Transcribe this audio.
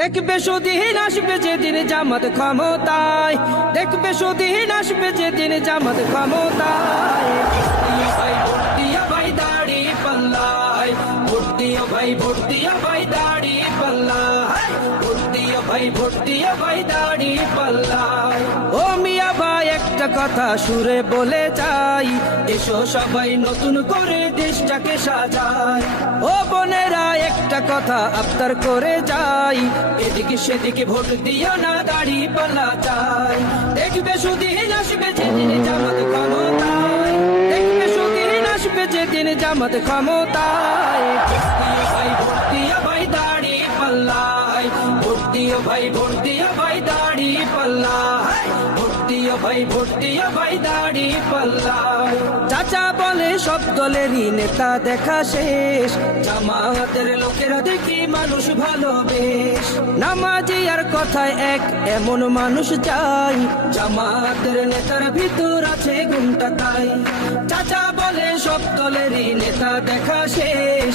দেখবে সুদিন আসবে যেদিন জামাত ক্ষমতায়, দেখবে সুদিন আসবে যেদিন জামাত ক্ষমতায়। ভোট দিও ভাই দাড়ি পাল্লায়, ভোট দিও ভাই, ভোট দিও ভাই দাড়ি পাল্লায়, ভোট দিও ভাই, ভোট দিও ভাই দাড়ি পাল্লায়। ও মিয়া ভাই একটা কথা সুরে বলে যাই, এসো সবাই নতুন করে দেশটাকে সাজাই। ও বোনেরা একটা কথা আবদার করে যাই, এদিকে সেদিকে ভোট দিও না, দাড়ি পাল্লা চাই। দেখবে সুদিন আসবে যেদিন জামাত ক্ষমতায়, দেখবে সুদিন আসবে যেদিন জামাত ক্ষমতায়। ভোট দিও ভাই দাড়ি পাল্লায়, ভোট দিও ভাই, ভোট দিও ভাই দাড়ি পাল্লায়, ভোট দিও ভাই, ভোট দিও ভাই দাড়ি পাল্লায়। চাচা বলে সব দলেরই নেতা দেখা শেষ, জামাতের লোকেরা দেখি মানুষ ভালো বেশ। নামাজি আর কথায় এক এমন মানুষ চাই, জামাতের নেতার ভিতর আছে গুণটা তাই। চাচা বলে সব দলেরই নেতা দেখা শেষ।